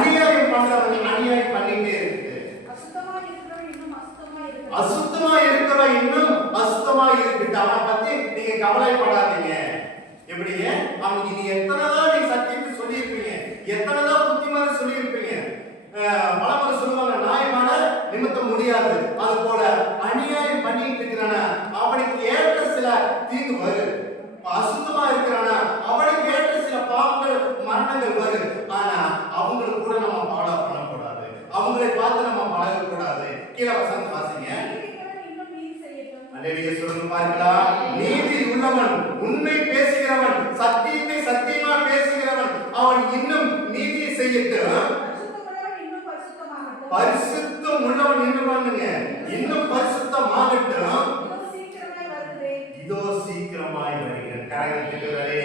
அநியாயம் பண்றவன் அநியாயம் பண்ணிட்டே இருக்கு. அசுத்தமா இருக்கிறவன் இன்னும் அசுத்தமா இருக்கு. அவனை பத்தி நீங்க கவலைப்படாதீங்க. எப்படிங்க அவனுக்கு நீ எத்தனைதான் நீ சத்தியத்தை சொல்லியிருப்பீங்க, எத்தனைதான் புத்திமதி சொல்லியிருப்பீங்க. பலமுறை சொல்லுவாங்க நியாயமான நிமித்தம் முடியாது. அது போல அநியாயம் பண்ணிட்டு இருக்கிறான அவனுக்கு ஏற்ற சில தீங்கு வரும். அசுத்தமா இருக்கிறான அவனுக்கு ஏற்ற சில பாவங்கள் மரணங்கள் வரும். ஆனா அவங்களுக்கு கூட நம்ம பாடா பண்ணக்கூடாது, அவங்களை பார்த்து நம்ம பழகக்கூடாது. கீழே வசனம் வாசிங்க. அல்லேலூயா சொல்லுங்க பார்க்கலாம். நீதி உள்ளவன், உண்மை பேசுகிறவன், சத்தியத்தை சத்தியமா பேசுகிறவன் அவன் இன்னும் நீதியை செய்யட்டும். பரிசுத்தம் உள்ளவன் என்ன பண்ணுங்க, இன்னும் பரிசுத்தமாகட்டும். இதோ சீக்கிரமாய் வருகிறேன். கரகத்துக்கு வரே.